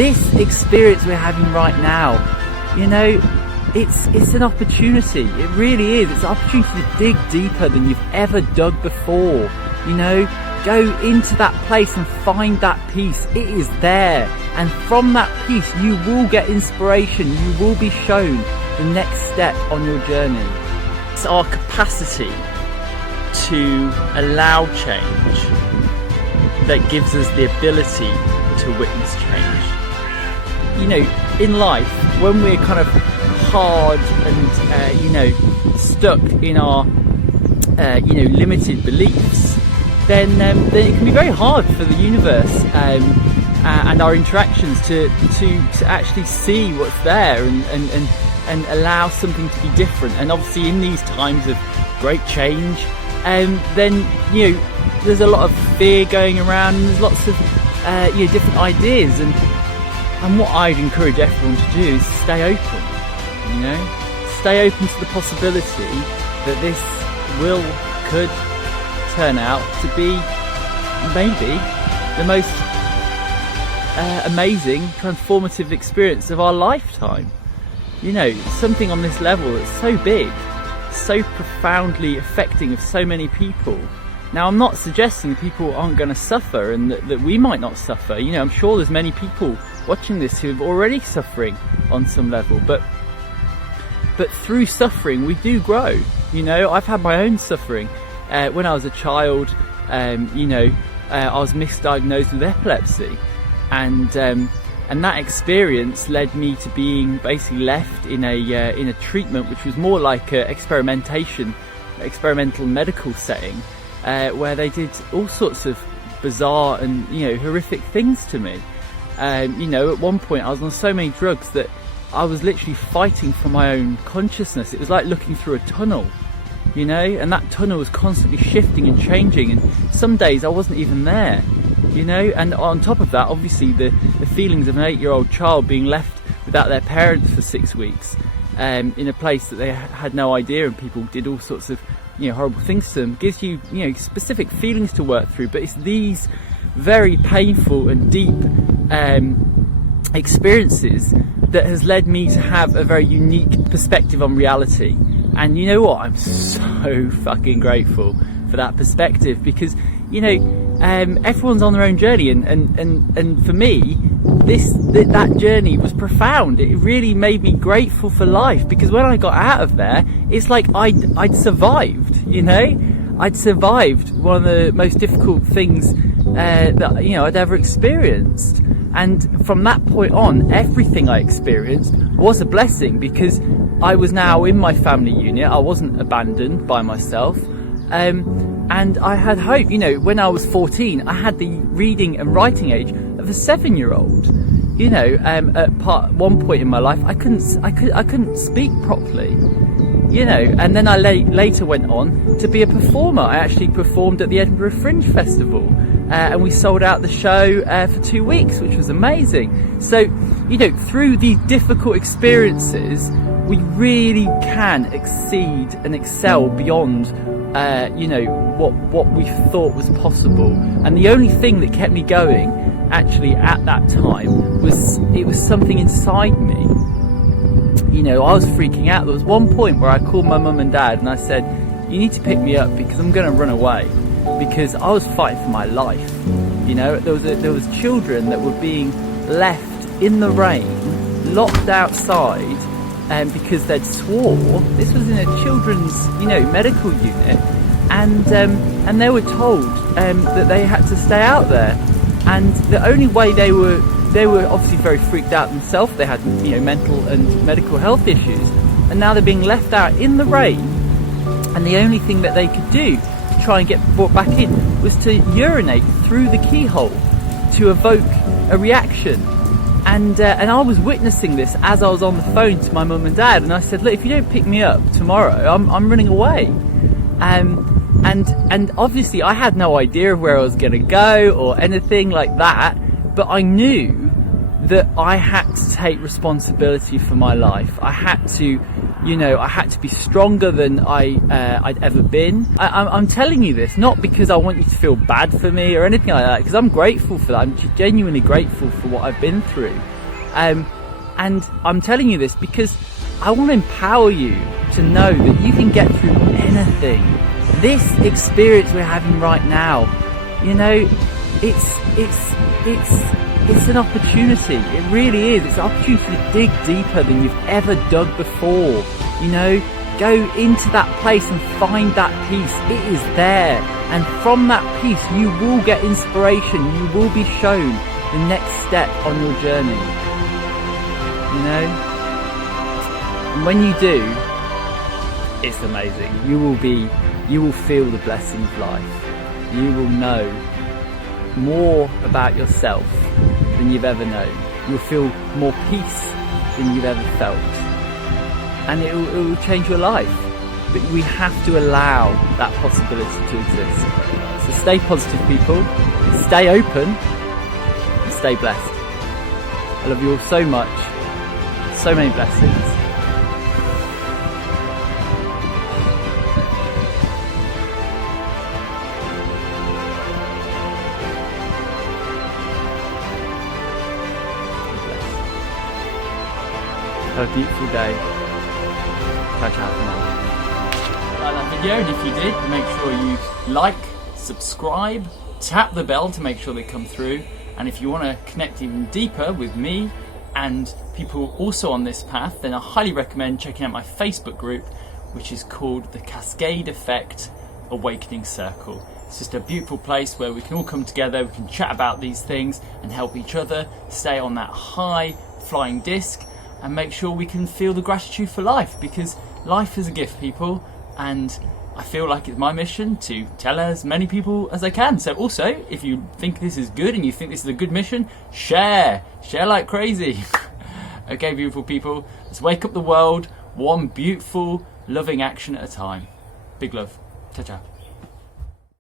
this experience we're having right now, you know, it's an opportunity. It really is. It's an opportunity to dig deeper than you've ever dug before. You know, go into that place and find that peace. It is there. And from that peace, you will get inspiration. You will be shown the next step on your journey. It's our capacity to allow change that gives us the ability to witness change. You know, in life, when we're kind of hard and, you know, stuck in our, you know, limited beliefs, then it can be very hard for the universe and our interactions to actually see what's there and allow something to be different. And obviously in these times of great change, then, you know, there's a lot of fear going around, and there's lots of you know, different ideas, and what I'd encourage everyone to do is stay open. You know, stay open to the possibility that this could turn out to be maybe the most amazing, transformative experience of our lifetime. You know, something on this level that's so big, so profoundly affecting of so many people. Now, I'm not suggesting people aren't going to suffer and that we might not suffer. You know, I'm sure there's many people watching this who are already suffering on some level, but through suffering we do grow. You know, I've had my own suffering. When I was a child, you know, I was misdiagnosed with epilepsy, and that experience led me to being basically left in a treatment which was more like a experimental medical setting, where they did all sorts of bizarre and, you know, horrific things to me. You know, at one point I was on so many drugs that I was literally fighting for my own consciousness. It was like looking through a tunnel, you know, and that tunnel was constantly shifting and changing, and some days I wasn't even there, you know. And on top of that, obviously the feelings of an 8-year-old child being left without their parents for 6 weeks, in a place that they had no idea, and people did all sorts of, you know, horrible things to them, gives you, you know, specific feelings to work through. But it's these very painful and deep experiences that has led me to have a very unique perspective on reality. And you know what, I'm so fucking grateful for that perspective, because, you know, everyone's on their own journey, and for me, that journey was profound. It really made me grateful for life, because when I got out of there, it's like I'd survived, you know. I'd survived one of the most difficult things that, you know, I'd ever experienced. And from that point on, everything I experienced was a blessing, because I was now in my family unit. I wasn't abandoned by myself. And I had hope. You know, when I was 14, I had the reading and writing age of a 7-year-old. You know, at one point in my life, I couldn't speak properly. You know, and then I later went on to be a performer. I actually performed at the Edinburgh Fringe Festival, and we sold out the show for 2 weeks, which was amazing. So, you know, through these difficult experiences, we really can exceed and excel beyond, you know, what we thought was possible. And the only thing that kept me going, actually, at that time, was something inside me. You know, I was freaking out. There was one point where I called my mum and dad and I said, you need to pick me up because I'm going to run away, because I was fighting for my life. You know, there was children that were being left in the rain, locked outside, because they'd swore. This was in a children's, you know, medical unit, and they were told that they had to stay out there. And the only way they were obviously very freaked out themselves. They had, you know, mental and medical health issues, and now they're being left out in the rain, and the only thing that they could do to try and get brought back in was to urinate through the keyhole to evoke a reaction. And I was witnessing this as I was on the phone to my mum and dad, and I said, look, if you don't pick me up tomorrow, I'm running away. And obviously I had no idea of where I was going to go or anything like that, but I knew that I had to take responsibility for my life. I had to, I had to be stronger than I'd ever been. I'm telling you this not because I want you to feel bad for me or anything like that, because I'm grateful for that. I'm genuinely grateful for what I've been through. And I'm telling you this because I want to empower you to know that you can get through anything. This experience we're having right now, it's an opportunity. It really is. It's an opportunity to dig deeper than you've ever dug before. Go into that place and find that peace. It is there. And from that peace, you will get inspiration. You will be shown the next step on your journey. And when you do, it's amazing. You will feel the blessing of life. You will know more about yourself than you've ever known. You'll feel more peace than you've ever felt. And it will change your life. But we have to allow that possibility to exist. So stay positive, people. Stay open. And stay blessed. I love you all so much. So many blessings. Have a beautiful day. Ciao, ciao for now. Like that video, and if you did, make sure you like, subscribe, tap the bell to make sure they come through. And if you want to connect even deeper with me and people also on this path, then I highly recommend checking out my Facebook group, which is called the Cascade Effect Awakening Circle. It's just a beautiful place where we can all come together, we can chat about these things and help each other stay on that high flying disc and make sure we can feel the gratitude for life, because life is a gift, people, and I feel like it's my mission to tell as many people as I can. So also, if you think this is good and you think this is a good mission, share like crazy. Okay, beautiful people, let's wake up the world one beautiful, loving action at a time. Big love. Ciao, ciao.